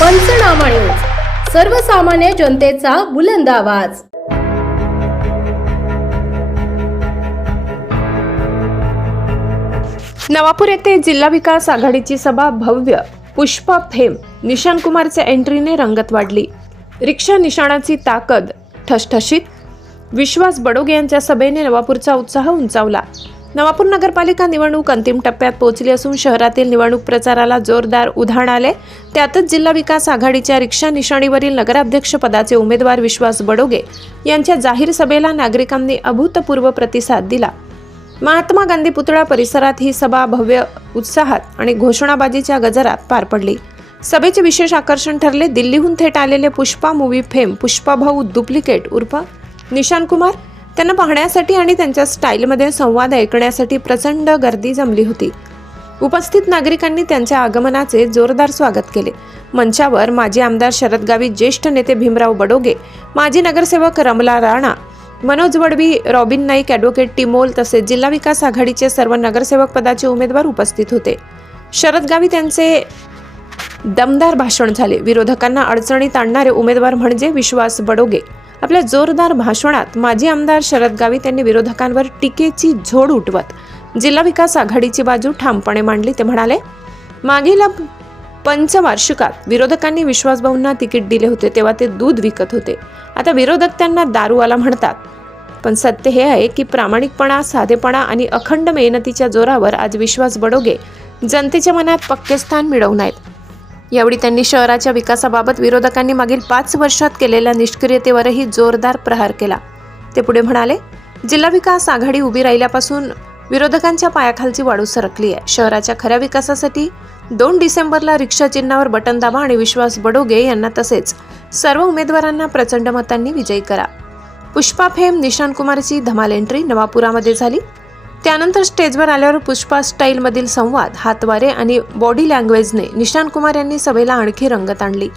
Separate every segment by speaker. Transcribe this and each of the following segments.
Speaker 1: पंचनामा न्यूज. सर्वसामान्य जनतेचा बुलंद आवाज.
Speaker 2: नवापूर येथे जिल्हा विकास आघाडीची सभा भव्य. पुष्पा फेम निशान कुमारच्या एंट्रीने रंगत वाढली. रिक्षा निशाणाची ताकद ठसठशीत. विश्वास बडोगे यांच्या सभेने नवापूरचा उत्साह उंचावला. नवापूर नगरपालिका निवडणूक अंतिम टप्प्यात पोहोचली असून शहरातील निवडणूक प्रचाराला जोरदार उधाण आले. त्यातच जिल्हा विकास आघाडीच्या रिक्षा निशाणीवरील नगराध्यक्षपदाचे उमेदवार विश्वास बडोगे यांच्या जाहीर सभेला नागरिकांनी अभूतपूर्व प्रतिसाद दिला. महात्मा गांधी पुतळा परिसरात ही सभा भव्य उत्साहात आणि घोषणाबाजीच्या गजरात पार पडली. सभेचे विशेष आकर्षण ठरले. दिल्लीहून थेट आलेले पुष्पा मूवी फेम पुष्पाभाऊ डुप्लिकेट उर्फ निशान कुमार त्यांना पाहण्यासाठी आणि त्यांच्या स्टाईलमध्ये संवाद ऐकण्यासाठी प्रचंड गर्दी जमली होती. उपस्थित नागरिकांनी त्यांच्या आगमनाचे जोरदार स्वागत केले. मंचावर माजी आमदार शरद गावित ज्येष्ठ नेते भीमराव बडोगे माजी नगरसेवक रमला राणा मनोज वडवी रॉबिन नाईक ॲडव्होकेट टिमोल तसेच जिल्हा विकास आघाडीचे सर्व नगरसेवक पदाचे उमेदवार उपस्थित होते. शरद गावित यांचे दमदार भाषण झाले. विरोधकांना अडचणीत आणणारे उमेदवार म्हणजे विश्वास बडोगे. आपल्या जोरदार भाषणात माजी आमदार शरद गावित यांनी विरोधकांवर टीकेची झोड उठवत जिल्हा विकास आघाडीची बाजू ठामपणे मांडली ते म्हणाले. मागील पंचवार्षिकात विरोधकांनी विश्वासभाऊंना तिकीट दिले होते तेव्हा ते दूध विकत होते. आता विरोधक त्यांना दारूवाला म्हणतात. पण सत्य हे आहे की प्रामाणिकपणा साधेपणा आणि अखंड मेहनतीच्या जोरावर आज विश्वास बडोगे जनतेच्या मनात पक्के स्थान मिळवून आहेत. यावेळी त्यांनी शहराच्या विकासाबाबत विरोधकांनी मागील पाच वर्षात केलेल्या निष्क्रियतेवरही जोरदार प्रहार केला. ते पुढे म्हणाले जिल्हा विकास आघाडी उभी राहिल्यापासून विरोधकांच्या पायाखालची वाढू सरकली आहे. शहराच्या खऱ्या विकासासाठी दोन डिसेंबरला रिक्षा चिन्हावर बटन दाबा आणि विश्वास बडोगे यांना तसेच सर्व उमेदवारांना प्रचंड मतांनी विजयी करा. पुष्पा फेम निशांत कुमारची धमाल एंट्री नवापुरामध्ये झाली. त्यानंतर स्टेजवर आल्यावर पुष्पा स्टाईलमधील संवाद हातवारे आणि बॉडी लँग्वेजने निशान कुमार यांनी सभेला आणखी रंगत आणली.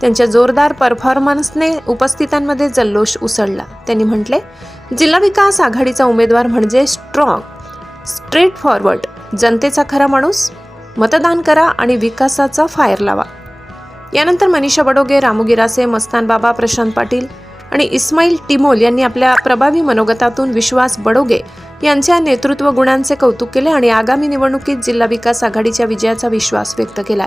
Speaker 2: त्यांच्या जोरदार परफॉर्मन्सने उपस्थितांमध्ये जल्लोष उसळला. त्यांनी म्हटले जिल्हा विकास आघाडीचा उमेदवार म्हणजे स्ट्रॉंग स्ट्रेट फॉरवर्ड जनतेचा खरा माणूस मतदान करा आणि विकासाचा फायर लावा. यानंतर मनीषा बडोगे रामू गिरासे मस्तान बाबा प्रशांत पाटील आणि इस्माईल टिमोल यांनी आपल्या प्रभावी मनोगतातून विश्वास बडोगे यांच्या नेतृत्व गुणांचे कौतुक केले आणि आगामी निवडणुकीत जिल्हा विकास आघाडीच्या विजयाचा विश्वास व्यक्त केला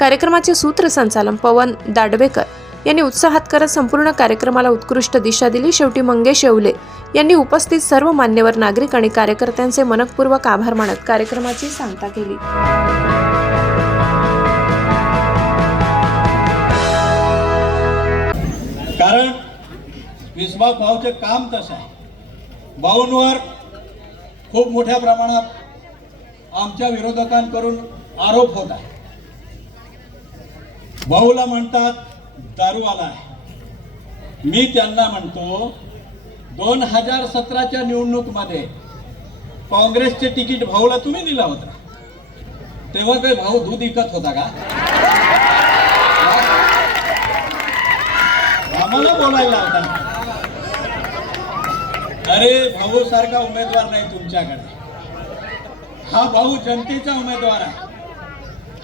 Speaker 2: कार्यक्रमाचे सूत्रसंचालन पवन दाडवेकर यांनी उत्साहात करत संपूर्ण कार्यक्रमाला उत्कृष्ट दिशा दिली. शेवटी मंगेश येवले यांनी उपस्थित सर्व मान्यवर नागरिक आणि कार्यकर्त्यांचे मनपूर्वक आभार मानत कार्यक्रमाची सांगता केली.
Speaker 3: कारण विश्वास भाऊचे काम तसं आहे. भाऊंवर खूप मोठ्या प्रमाणात आमच्या विरोधकांकडून आरोप होत आहे. भाऊला म्हणतात दारूवाला आहे. मी त्यांना म्हणतो दोन हजार सतराच्या निवडणूकमध्ये काँग्रेसचे तिकीट भाऊला तुम्ही दिला होता. तेव्हा काही भाऊ दूध विकत होता का? आम्हाला बोलायला होता. अरे भाऊ सारखा उमेदवार नाही तुमच्याकडे. हा भाऊ जनतेचा उमेदवार आहे.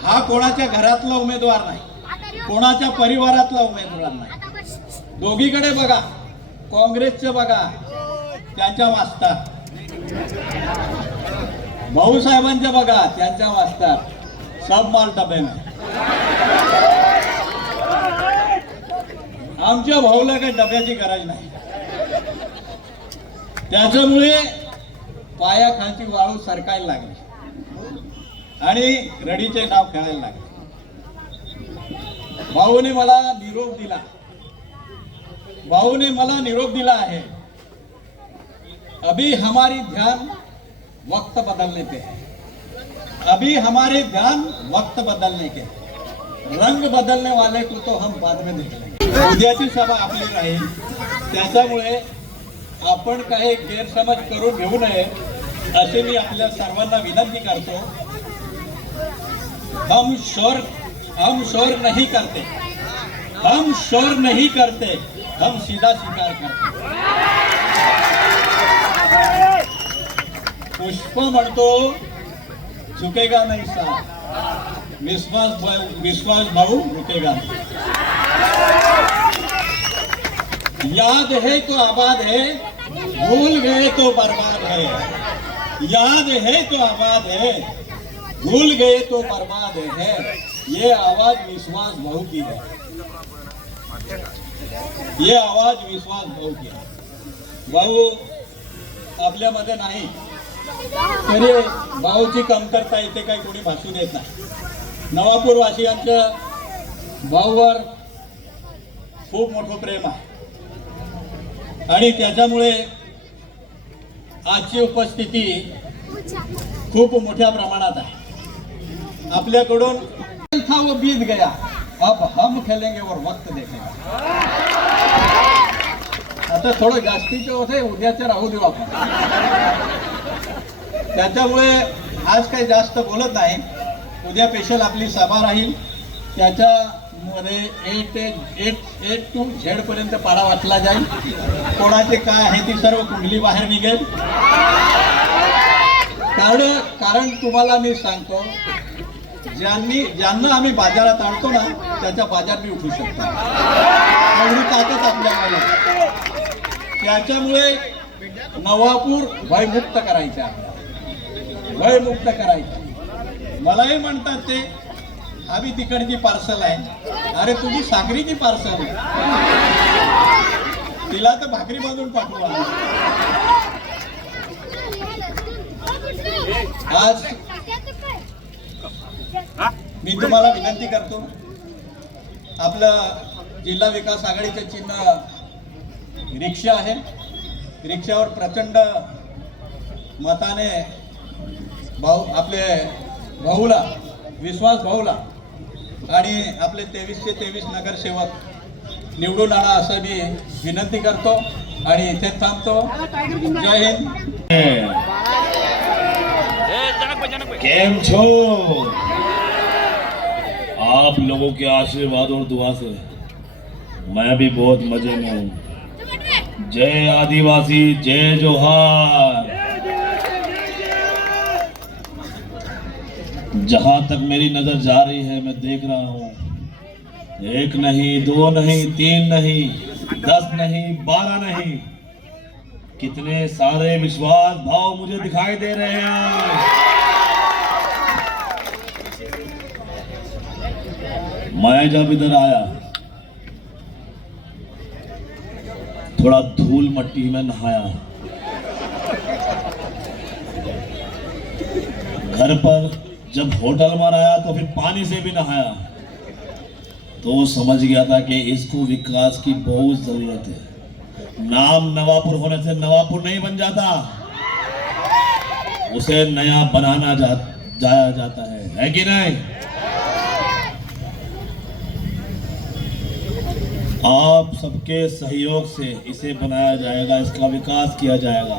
Speaker 3: हा कोणाच्या घरातला उमेदवार नाही. कोणाच्या परिवारातला उमेदवार नाही. दोघीकडे बघा. काँग्रेसचे बघा. त्यांच्या वाचतात भाऊसाहेबांच्या बघा. त्यांच्या वाचतात सब माल डबे आमच्या भाऊला काही डब्याची गरज नाही. त्याच्यामुळे पायाखालची वाळू सरकायला लागली. आणि रडीचे नाव खेळायला लागले. भाऊने मला निरोप दिला. भाऊने मला निरोप दिला आहे. अभी हमारी ध्यान वक्त बदलने पे है. अभी हमारे ध्यान वक्त बदलने के रंग बदलने वाले को तो हम बाद में देख लेंगे उद्याची सभा आपली राहील. त्याच्यामुळे आपण काही गैरसमज करून घेऊ नये असे मी आपल्या सर्वांना विनंती करतो. हम शोर हम शोर नहीं करते. हम शोर नहीं करते हम सीधा स्वीकार करते. पुष्प म्हणतो चुकेगा नाही सा विश्वास विश्वास भाऊ रुकेगा याद है तो आबाद है भूल गए तो बर्बाद है। याद है तो आबाद है। भूल गए तो बर्बाद है। ये आवाज विश्वास भाऊ की है। ये आवाज विश्वास भाऊ की है। भाऊ आपल्यामध्ये नाही। तरी भाऊची कमतरता इथे काही कोणी भासू देत नाही. नवापूर वासियांचं भाऊवर खूप मोठं प्रेम आहे. आणि त्याच्यामुळे आजची उपस्थिती खूप मोठ्या प्रमाणात आहे. आपल्याकडून था वो बीत गया. अब हम खेलेंगे और वक्त देखेंगे. आता थोडं जास्तीचे होते उद्याचे राहू देऊ आपण. त्याच्यामुळे आज काही जास्त बोलत नाही. उद्या स्पेशल आपली सभा राहील. त्याच्या मध्ये eight eight eight to Z पर्यंत पाडा वाचला जाईल. कोणाचे काय आहे ती सर्व कुंडली बाहेर निघेल. कारण कारण तुम्हाला मी सांगतो ज्यांनी ज्यांना आम्ही बाजारात आणतो ना त्याचा बाजार बी उठू शकतो एवढी ताकद आपल्याकडे त्याच्यामुळे नवापूर भयमुक्त करायचा. भयमुक्त करायचे. मलाही म्हणतात ते आम्ही तिकडची पार्सल आहे. अरे तुझी सागरीची पार्सल आहे. तिला तर भाकरी बांधून पाठवा आज मी तुम्हाला विनंती करतो आपलं जिल्हा विकास आघाडीचे चिन्ह रिक्षा आहे. रिक्षावर प्रचंड मताने भाऊ आपले भाऊला विश्वास भाऊला आणि आपले तेवीसशे तेवीस नगरसेवक निवडून आणा असं मी विनंती करतो आणि इथे थांबतो. जय हिंद.
Speaker 4: केम छो आप लोगों के आशीर्वाद और दुआ से मैं भी बहुत मजे में हूँ जय आदिवासी जय जोहार जहाँ तक मेरी नज़र जा रही है, मैं देख रहा हूँ। एक नहीं, दो नहीं, तीन नहीं, दस नहीं, बारह नहीं। कितने सारे विश्वास भाव मुझे दिखाई दे रहे हैं मैं जब इधर आया, थोड़ा धूल मट्टी में नहाया। घर पर जब होटल में आया तो फिर पानी से भी नहाया। तो समझ गया था कि इसको विकास की बहुत ज़रूरत है। नाम नवापुर होने से नवापुर नहीं बन जाता। उसे नया बनाना जा, जाया जाता है। है कि नहीं? आप सबके सहयोग से इसे बनाया जाएगा इसका विकास किया जाएगा।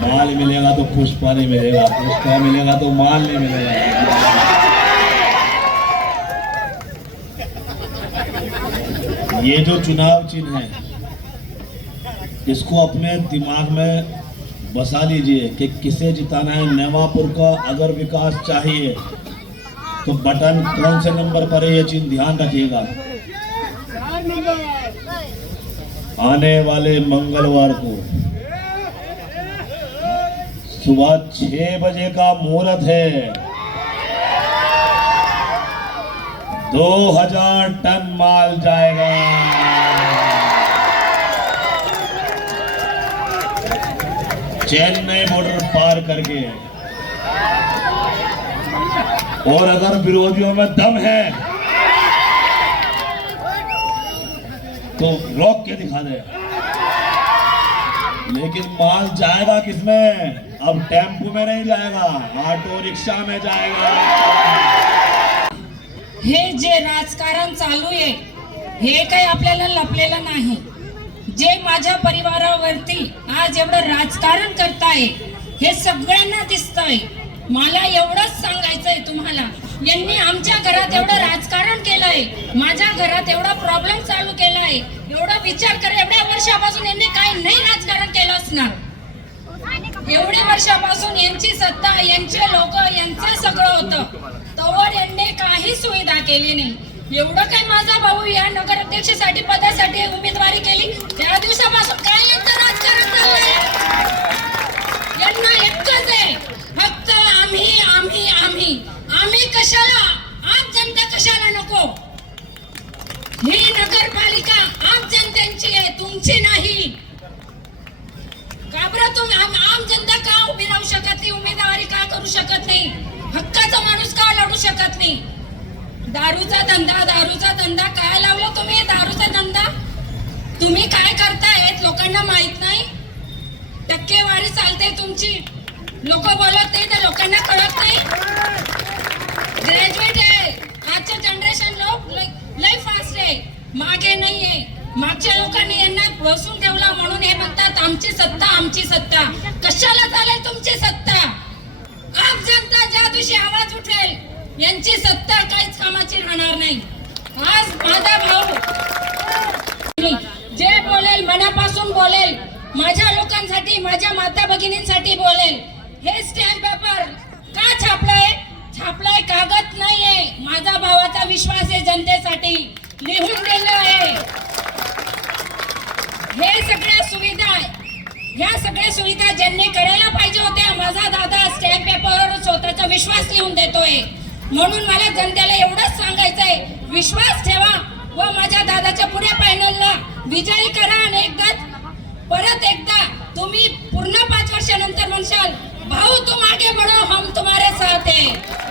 Speaker 4: माल मिलेगा तो पुष्पा नहीं मिलेगा पुष्पा मिलेगा तो माल नहीं मिलेगा। ये जो चुनाव चिन्ह है, इसको अपने दिमाग में बसा लीजिए कि किसे जिताना है। नेवापुर का अगर विकास चाहिए तो बटन कौन से नंबर पर है, ये चीज़ ध्यान रखिएगा। आने वाले मंगलवार को सुबह छह बजे का मुहूर्त है। दो हज़ार टन माल जाएगा। चेन्नई बॉर्डर पार करके। और अगर विरोधियों में दम है तो रोक के दिखा दे। लेकिन माल जाएगा किसमें? अब टेम्पो में नहीं जाएगा ऑटो रिक्शा में जाएगा।
Speaker 5: हे जे राजकारण चालू आहे हे काही आपल्याला लपलेलं नाही. जे माझ्या परिवारावरती आज एवढं राजकारण करताय हे सगळ्यांना दिसतंय. मला एवढंच सांगायचंय तुम्हाला. यांनी आमच्या घरात एवढं राजकारण केलंय माझ्या घरात एवढा प्रॉब्लेम चालू केलाय एवढा विचार कर एवढ्या वर्षापासून यांनी काही नाही राजकारण केलं असणार. एवढ्या वर्षापासून यांची सत्ता यांचे लोक यांचं सगळं होतं. तवर यांनी काही सुविधा केली नाही. एवढं काय माझा भाऊ या नगराध्यक्षसाठी पदासाठी उमेदवारी केली? त्या दिवसापासून काय यांचं राजकारण चाललंय यांना कशाला? आम जनता कशाला नको? ही नगरपालिका आम जनतेची आहे तुमची नाही. का बरं तुम्ही. आम आम जनता का उभी राहू शकत नाही? उमेदवारी का करू शकत नाही? हक्काचा माणूस का लढू शकत नाही? दारूचा धंदा दारूचा धंदा काय लावलं तुम्ही? दारूचा धंदा? तुम्ही काय करतायत लोकांना माहीत नाही? टक्केवारी चालते तुमची. लोक बोलत नाही तर लोकांना कळत नाही. ग्रॅज्युएट आहे. आजचं जनरेशन लोक लय- फास्ट आहे. मागे नाहीये. मागच्या लोकांनी यांना बसून ठेवला म्हणून हे म्हणतात आमची सत्ता आमची सत्ता. कशाला झाले तुमची सत्ता? आप जनता ज्या दिवशी आवाज उठेल यांची सत्ता काहीच कामाची राहणार नाही. आज माझा भाऊ जे बोलेल मनापासून बोलेल माझ्या लोकांसाठी माझ्या माता भगिनींसाठी बोलेल हे स्टॅम्प छापलाय कागद नाहीये. माझा भावाचा विश्वास आहे जनतेसाठी. लिहून दिलं आहे. हे सगळ्या सुविधा ह्या सगळ्या सुविधा ज्यांनी करायला पाहिजे होत्या माझा दादा स्टॅम्प पेपरवर स्वतःचा विश्वास लिहून देतोय. म्हणून मला जनतेला एवढंच सांगायचंय विश्वास ठेवा व माझ्या दादाच्या पुढे पॅनलला विजयी करा आणि एकदा परत एकदा तुम्ही पूर्ण पाच वर्षानंतर म्हणशाल भाऊ तुम आगे बढो हम तुम्हारे साथ है.